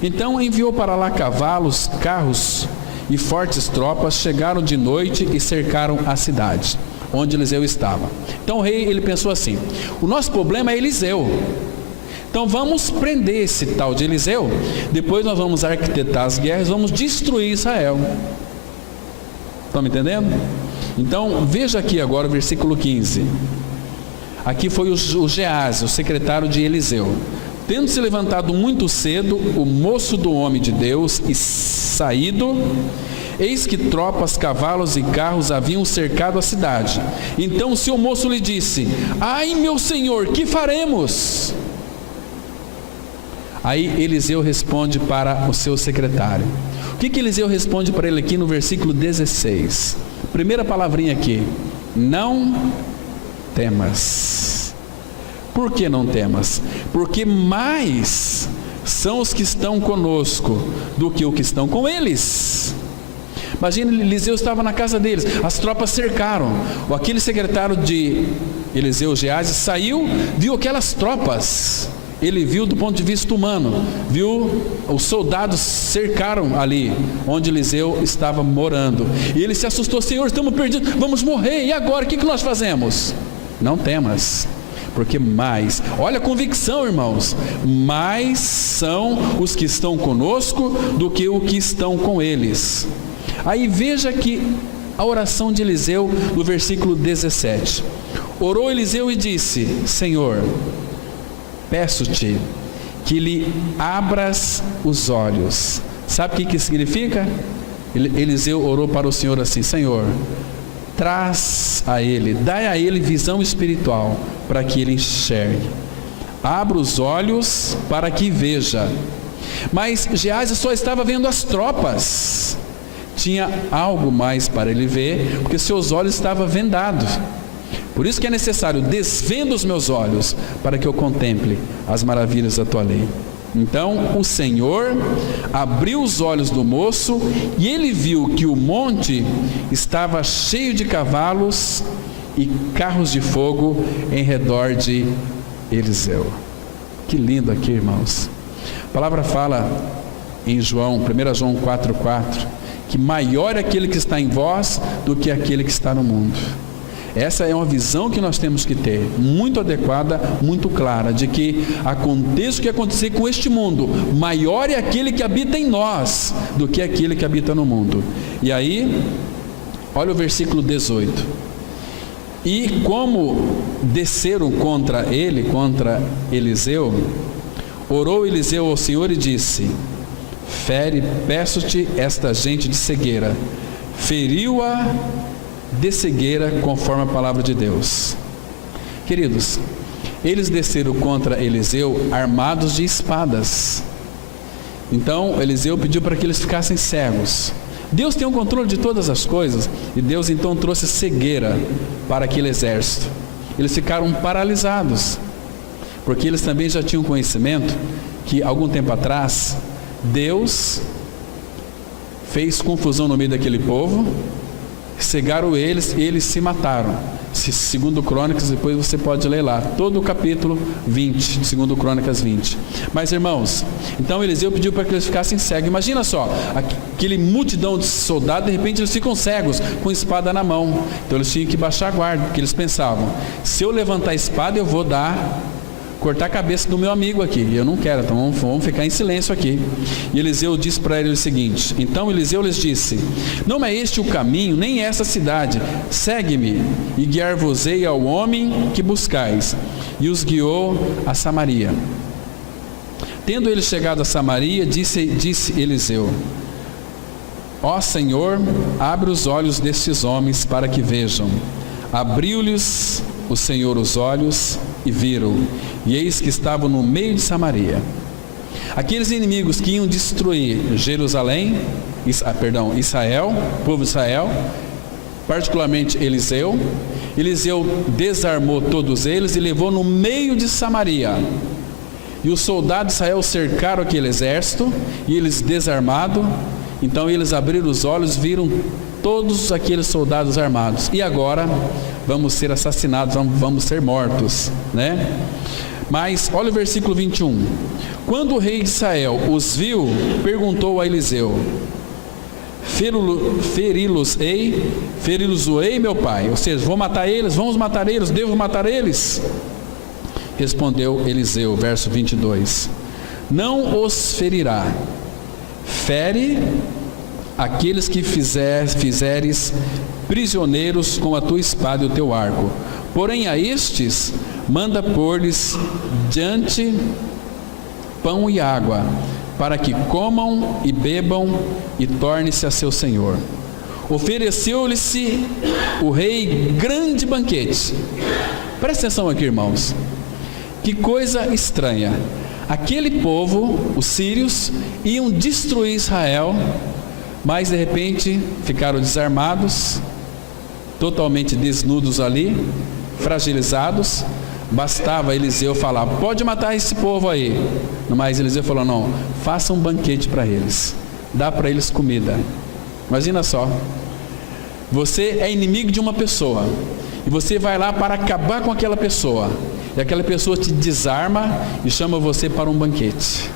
Então enviou para lá cavalos, carros e fortes tropas. Chegaram de noite e cercaram a cidade onde Eliseu estava. Então o rei, ele pensou assim: o nosso problema é Eliseu, então vamos prender esse tal de Eliseu, depois nós vamos arquitetar as guerras, vamos destruir Israel. Estão me entendendo? Então veja aqui agora o versículo 15. Aqui foi o Geazi, o secretário de Eliseu. Tendo se levantado muito cedo o moço do homem de Deus e saído, eis que tropas, cavalos e carros haviam cercado a cidade. Então o seu moço lhe disse: ai meu senhor, que faremos? Aí Eliseu responde para o seu secretário. O que Eliseu responde para ele aqui no versículo 16? Primeira palavrinha aqui: não temas. Por que não temas? Porque mais são os que estão conosco do que os que estão com eles. Imagina, Eliseu estava na casa deles, as tropas cercaram. Aquele secretário de Eliseu, Geazi, saiu, viu aquelas tropas. Ele viu do ponto de vista humano, viu os soldados cercaram ali onde Eliseu estava morando, e ele se assustou: Senhor, estamos perdidos, vamos morrer, e agora, o que nós fazemos? não temas, porque mais, olha a convicção, irmãos, mais são os que estão conosco do que os que estão com eles. Aí veja que a oração de Eliseu no versículo 17. Orou Eliseu e disse: Senhor, peço-te que lhe abras os olhos. Sabe o que significa? Eliseu orou para o Senhor assim: Senhor, traz a ele, dai a ele visão espiritual, para que ele enxergue. Abra os olhos para que veja. Mas Geazi só estava vendo as tropas. Tinha algo mais para ele ver, porque seus olhos estavam vendados. Por isso que é necessário: desvenda os meus olhos, para que eu contemple as maravilhas da tua lei. Então o Senhor abriu os olhos do moço, e ele viu que o monte estava cheio de cavalos e carros de fogo em redor de Eliseu. Que lindo aqui, irmãos. A palavra fala em 1 João 4,4, que maior é aquele que está em vós do que aquele que está no mundo. Essa é uma visão que nós temos que ter, muito adequada, muito clara, de que aconteça o que acontecer com este mundo, maior é aquele que habita em nós do que aquele que habita no mundo. E aí, olha o versículo 18. E como desceram contra ele, contra Eliseu, orou Eliseu ao Senhor e disse: fere, peço-te, esta gente de cegueira. Feriu-a de cegueira, conforme a palavra de Deus. Queridos, eles desceram contra Eliseu armados de espadas. Então Eliseu pediu para que eles ficassem cegos. Deus tem o controle de todas as coisas, e Deus então trouxe cegueira para aquele exército. Eles ficaram paralisados, porque eles também já tinham conhecimento que algum tempo atrás Deus fez confusão no meio daquele povo, cegaram eles e eles se mataram. Segundo Crônicas, depois você pode ler lá, todo o capítulo 20, segundo Crônicas 20. Mas irmãos, então Eliseu pediu para que eles ficassem cegos. Imagina só, aquele multidão de soldados, de repente eles ficam cegos, com espada na mão. Então eles tinham que baixar a guarda, porque eles pensavam: se eu levantar a espada, eu vou cortar a cabeça do meu amigo aqui, e eu não quero, então vamos ficar em silêncio aqui. E Eliseu disse para ele o seguinte: então Eliseu lhes disse: não é este o caminho, nem essa cidade, segue-me, e guiar-vos-ei ao homem que buscais. E os guiou a Samaria. Tendo ele chegado a Samaria, disse Eliseu: ó Senhor, abre os olhos destes homens para que vejam. Abriu-lhes o Senhor os olhos, e viram, e eis que estavam no meio de Samaria aqueles inimigos que iam destruir Israel, o povo de Israel, particularmente Eliseu. Eliseu desarmou todos eles e levou no meio de Samaria, e os soldados de Israel cercaram aquele exército, e eles desarmados. Então eles abriram os olhos, viram todos aqueles soldados armados. E agora vamos ser assassinados, vamos ser mortos, né? Mas olha o versículo 21. Quando o rei de Israel os viu, perguntou a Eliseu: feri-los-ei, meu pai? Ou seja, vamos matar eles, devo matar eles? Respondeu Eliseu, verso 22: não os ferirá. Fere aqueles que fizeres prisioneiros com a tua espada e o teu arco. Porém a estes manda pôr-lhes diante pão e água, para que comam e bebam e torne-se a seu senhor. Ofereceu-lhes o rei grande banquete. Presta atenção aqui, irmãos. Que coisa estranha. Aquele povo, os sírios, iam destruir Israel, mas de repente ficaram desarmados, totalmente desnudos ali, fragilizados. Bastava Eliseu falar: pode matar esse povo aí. Mas Eliseu falou: não, faça um banquete para eles, dá para eles comida. Imagina só, você é inimigo de uma pessoa, e você vai lá para acabar com aquela pessoa, e aquela pessoa te desarma e chama você para um banquete.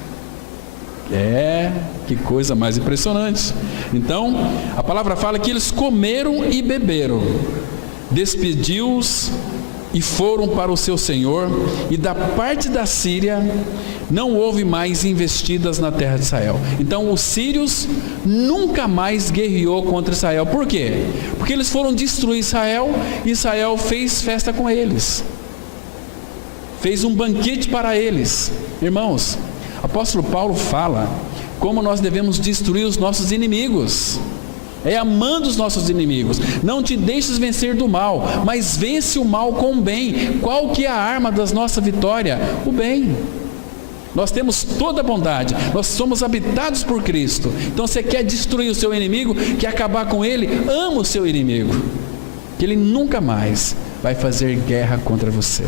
Que coisa mais impressionante. Então a palavra fala que eles comeram e beberam. Despediu-os e foram para o seu senhor, e da parte da Síria não houve mais investidas na terra de Israel. Então os sírios nunca mais guerreou contra Israel. Por quê? Porque eles foram destruir Israel, e Israel fez festa com eles, fez um banquete para eles. Irmãos, apóstolo Paulo fala como nós devemos destruir os nossos inimigos. É amando os nossos inimigos. Não te deixes vencer do mal, mas vence o mal com o bem. Qual que é a arma da nossa vitória? O bem. Nós temos toda a bondade, nós somos habitados por Cristo. Então você quer destruir o seu inimigo, quer acabar com ele, ama o seu inimigo, que ele nunca mais vai fazer guerra contra você,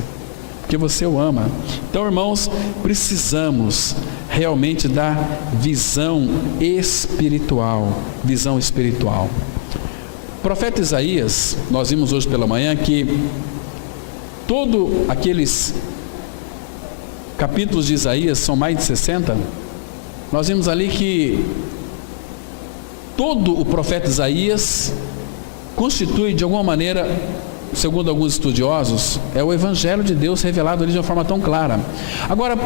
porque você o ama. Então, irmãos, precisamos realmente da visão espiritual. Visão espiritual. O profeta Isaías, nós vimos hoje pela manhã que todos aqueles capítulos de Isaías, são mais de 60, nós vimos ali que todo o profeta Isaías constitui de alguma maneira, segundo alguns estudiosos, é o Evangelho de Deus revelado ali de uma forma tão clara. Agora,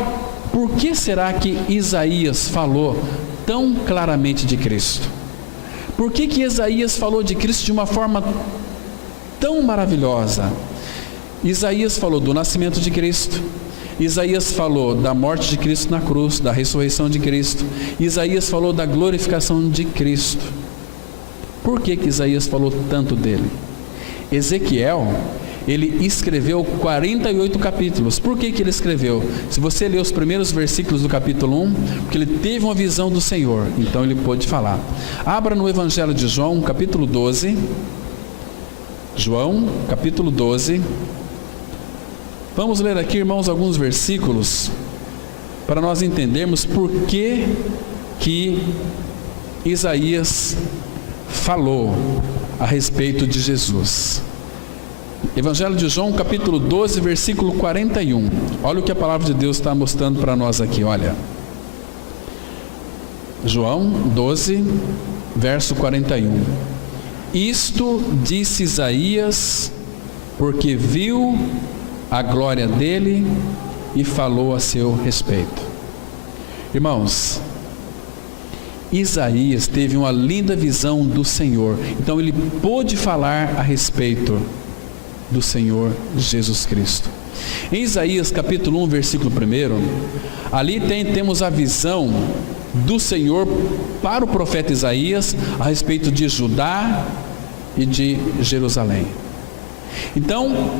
por que será que Isaías falou tão claramente de Cristo? Por que Isaías falou de Cristo de uma forma tão maravilhosa? Isaías falou do nascimento de Cristo, Isaías falou da morte de Cristo na cruz, da ressurreição de Cristo, Isaías falou da glorificação de Cristo. Por que Isaías falou tanto dele? Ezequiel, ele escreveu 48 capítulos. Por que ele escreveu? Se você ler os primeiros versículos do capítulo 1, porque ele teve uma visão do Senhor, então ele pôde falar. Abra no Evangelho de João, capítulo 12. João, capítulo 12. Vamos ler aqui, irmãos, alguns versículos para nós entendermos por que Isaías falou a respeito de Jesus. Evangelho de João, capítulo 12, versículo 41. Olha o que a palavra de Deus está mostrando para nós aqui, olha. João 12, verso 41. Isto disse Isaías, porque viu a glória dele e falou a seu respeito. Irmãos, Isaías teve uma linda visão do Senhor, então ele pôde falar a respeito do Senhor Jesus Cristo. Em Isaías capítulo 1, versículo 1, ali temos a visão do Senhor para o profeta Isaías a respeito de Judá e de Jerusalém. Então,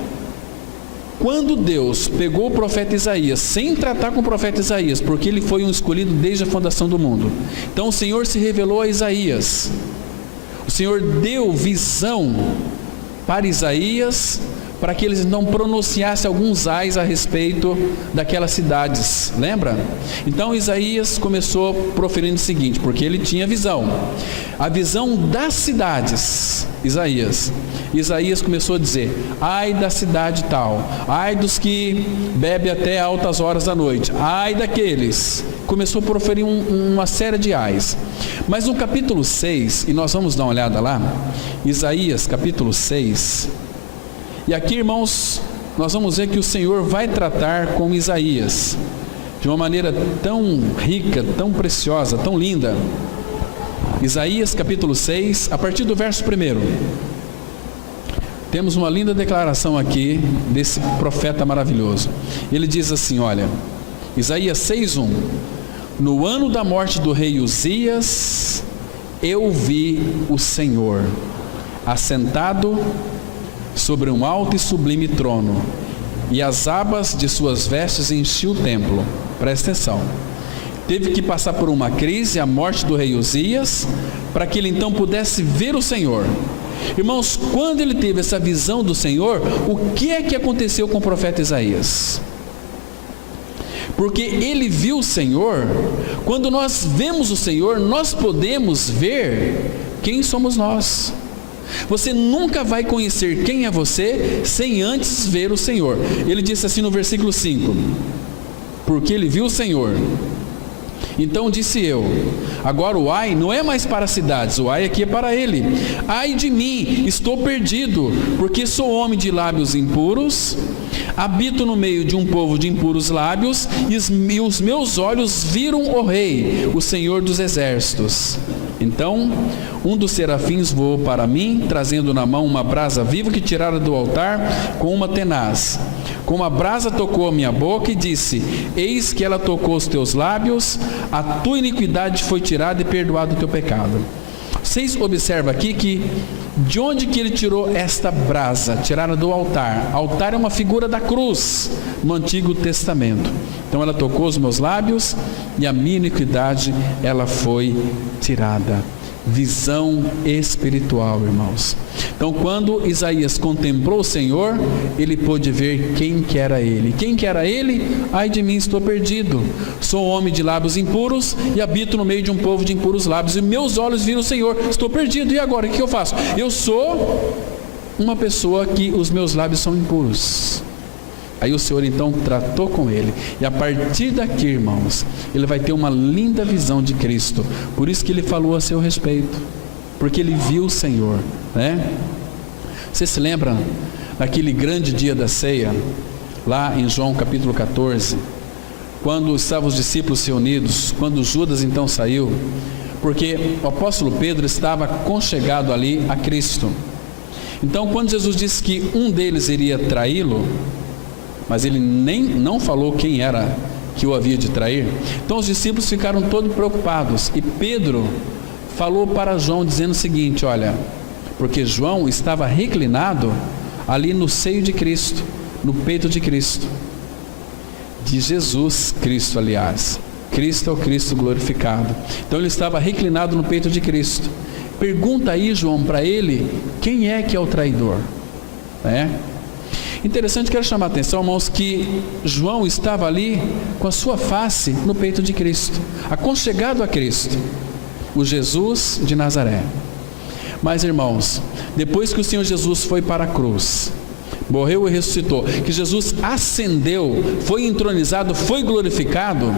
quando Deus pegou o profeta Isaías, sem tratar com o profeta Isaías, porque ele foi um escolhido desde a fundação do mundo, então o Senhor se revelou a Isaías. O Senhor deu visão para Isaías, para que eles não pronunciassem alguns ais a respeito daquelas cidades, lembra? Então Isaías começou proferindo o seguinte, porque ele tinha visão, a visão das cidades. Isaías começou a dizer: ai da cidade tal, ai dos que bebem até altas horas da noite, ai daqueles. Começou a proferir uma série de ais. Mas no capítulo 6, e nós vamos dar uma olhada lá, Isaías capítulo 6, e aqui, irmãos, nós vamos ver que o Senhor vai tratar com Isaías de uma maneira tão rica, tão preciosa, tão linda. Isaías capítulo 6, a partir do verso 1, temos uma linda declaração aqui desse profeta maravilhoso. Ele diz assim, olha, Isaías 6:1: no ano da morte do rei Uzias, eu vi o Senhor assentado sobre um alto e sublime trono, e as abas de suas vestes enchiam o templo. Presta atenção. Teve que passar por uma crise, a morte do rei Uzias, para que ele então pudesse ver o Senhor. Irmãos, quando ele teve essa visão do Senhor, o que é que aconteceu com o profeta Isaías? Porque ele viu o Senhor. Quando nós vemos o Senhor, nós podemos ver quem somos nós. Você nunca vai conhecer quem é você sem antes ver o Senhor. Ele disse assim no versículo 5: porque ele viu o Senhor, Então disse eu: agora o ai não é mais para as cidades, o ai aqui é para ele. Ai de mim, estou perdido, porque sou homem de lábios impuros, habito no meio de um povo de impuros lábios, e os meus olhos viram o Rei, o Senhor dos exércitos. Então um dos serafins voou para mim, trazendo na mão uma brasa viva que tirara do altar com uma tenaz. Com a brasa tocou a minha boca e disse: eis que ela tocou os teus lábios, a tua iniquidade foi tirada e perdoado o teu pecado. Vocês observam aqui que de onde que ele tirou esta brasa? Tiraram do altar. Altar é uma figura da cruz no Antigo Testamento. Então ela tocou os meus lábios e a minha iniquidade ela foi tirada. Visão espiritual, irmãos. Então quando Isaías contemplou o Senhor, ele pôde ver quem que era ele. Quem que era ele? Ai de mim, estou perdido. Sou homem de lábios impuros e habito no meio de um povo de impuros lábios, e meus olhos viram o Senhor. Estou perdido, e agora o que eu faço? Eu sou uma pessoa que os meus lábios são impuros. Aí o Senhor então tratou com ele, e a partir daqui, irmãos, ele vai ter uma linda visão de Cristo. Por isso que ele falou a seu respeito, porque ele viu o Senhor, né? Você se lembra naquele grande dia da ceia, lá em João capítulo 14, quando estavam os discípulos reunidos, quando Judas então saiu, porque o apóstolo Pedro estava conchegado ali a Cristo. Então quando Jesus disse que um deles iria traí-lo, mas ele não falou quem era que o havia de trair, então os discípulos ficaram todos preocupados, e Pedro falou para João dizendo o seguinte: olha, porque João estava reclinado ali no seio de Cristo, no peito de Cristo, de Jesus Cristo, aliás, Cristo é o Cristo glorificado. Então ele estava reclinado no peito de Cristo. Pergunta aí, João, para ele, quem é que é o traidor? Interessante, quero chamar a atenção, irmãos, que João estava ali com a sua face no peito de Cristo, aconchegado a Cristo, o Jesus de Nazaré. Mas, irmãos, depois que o Senhor Jesus foi para a cruz, morreu e ressuscitou, que Jesus ascendeu, foi entronizado, foi glorificado,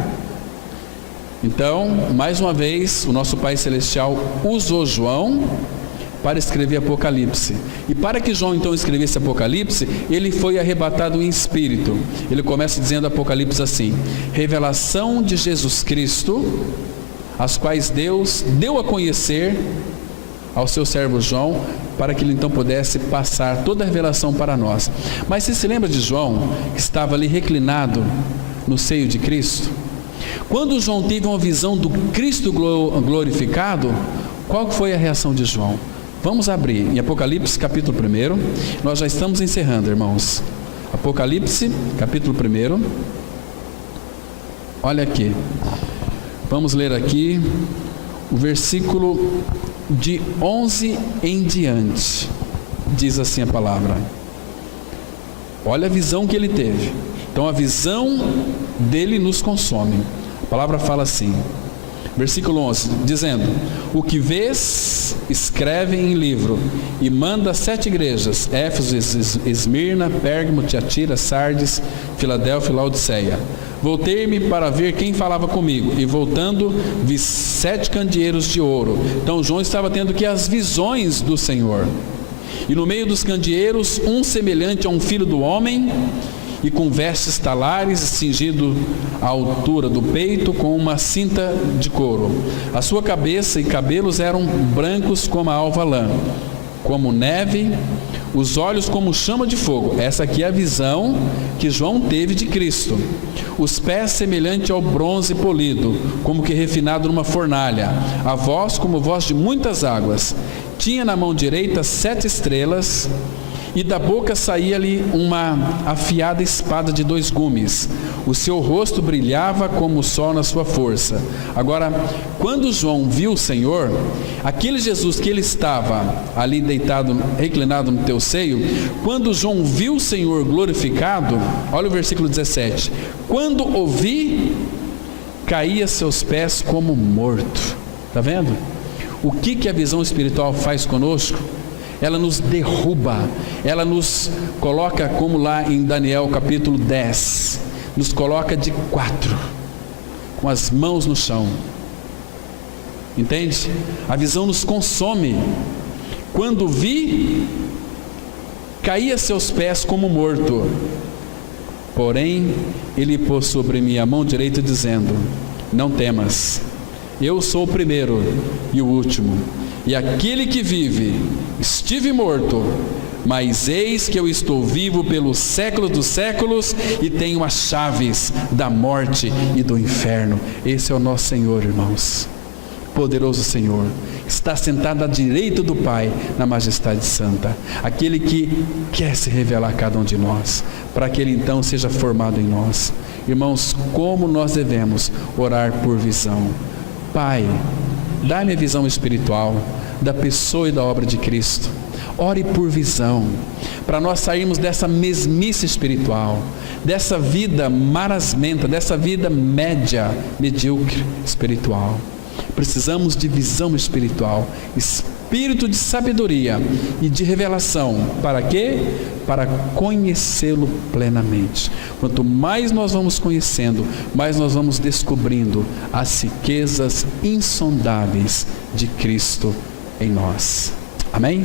então, mais uma vez, o nosso Pai Celestial usou João para escrever Apocalipse. E para que João então escrevesse Apocalipse, ele foi arrebatado em espírito. Ele começa dizendo Apocalipse assim: revelação de Jesus Cristo, as quais Deus deu a conhecer ao seu servo João, para que ele então pudesse passar toda a revelação para nós. Mas você se lembra de João, que estava ali reclinado no seio de Cristo? Quando João teve uma visão do Cristo glorificado, qual foi a reação de João? Vamos abrir em Apocalipse capítulo 1, nós já estamos encerrando, irmãos. Apocalipse capítulo 1, olha aqui, vamos ler aqui o versículo de 11 em diante. Diz assim a palavra, olha a visão que ele teve. Então a visão dele nos consome. A palavra fala assim, versículo 11, dizendo: o que vês, escreve em livro, e manda 7 igrejas, Éfeso, Esmirna, Pérgamo, Tiatira, Sardes, Filadélfia e Laodiceia. Voltei-me para ver quem falava comigo, e voltando vi 7 candeeiros de ouro. Então João estava tendo que as visões do Senhor, e no meio dos candeeiros um semelhante a um filho do homem, e com vestes talares, cingido à altura do peito com uma cinta de couro. A sua cabeça e cabelos eram brancos como a alva lã, como neve, os olhos como chama de fogo. Essa aqui é a visão que João teve de Cristo. Os pés semelhante ao bronze polido, como que refinado numa fornalha. A voz como voz de muitas águas. Tinha na mão direita 7 estrelas, e da boca saía-lhe uma afiada espada de 2 gumes. O seu rosto brilhava como o sol na sua força. Agora, quando João viu o Senhor, aquele Jesus que ele estava ali deitado, reclinado no teu seio, quando João viu o Senhor glorificado, olha o versículo 17: quando o vi, caía a seus pés como morto. Está vendo? O que a visão espiritual faz conosco? Ela nos derruba, ela nos coloca, como lá em Daniel capítulo 10, nos coloca de com as mãos no chão. Entende? A visão nos consome. Quando vi, caí a seus pés como morto. Porém, ele pôs sobre mim a mão direita, dizendo: não temas, eu sou o primeiro e o último, e aquele que vive. Estive morto, mas eis que eu estou vivo pelos séculos dos séculos, e tenho as chaves da morte e do inferno. Esse é o nosso Senhor, irmãos. Poderoso Senhor, está sentado à direita do Pai, na majestade santa, aquele que quer se revelar a cada um de nós, para que Ele então seja formado em nós. Irmãos, como nós devemos orar por visão? Pai, dá-me a visão espiritual da pessoa e da obra de Cristo. Ore por visão, para nós sairmos dessa mesmice espiritual, dessa vida marasmenta, dessa vida média, medíocre espiritual. Precisamos de visão espiritual, espírito de sabedoria e de revelação. Para quê? Para conhecê-lo plenamente. Quanto mais nós vamos conhecendo, mais nós vamos descobrindo as riquezas insondáveis de Cristo em nós. Amém?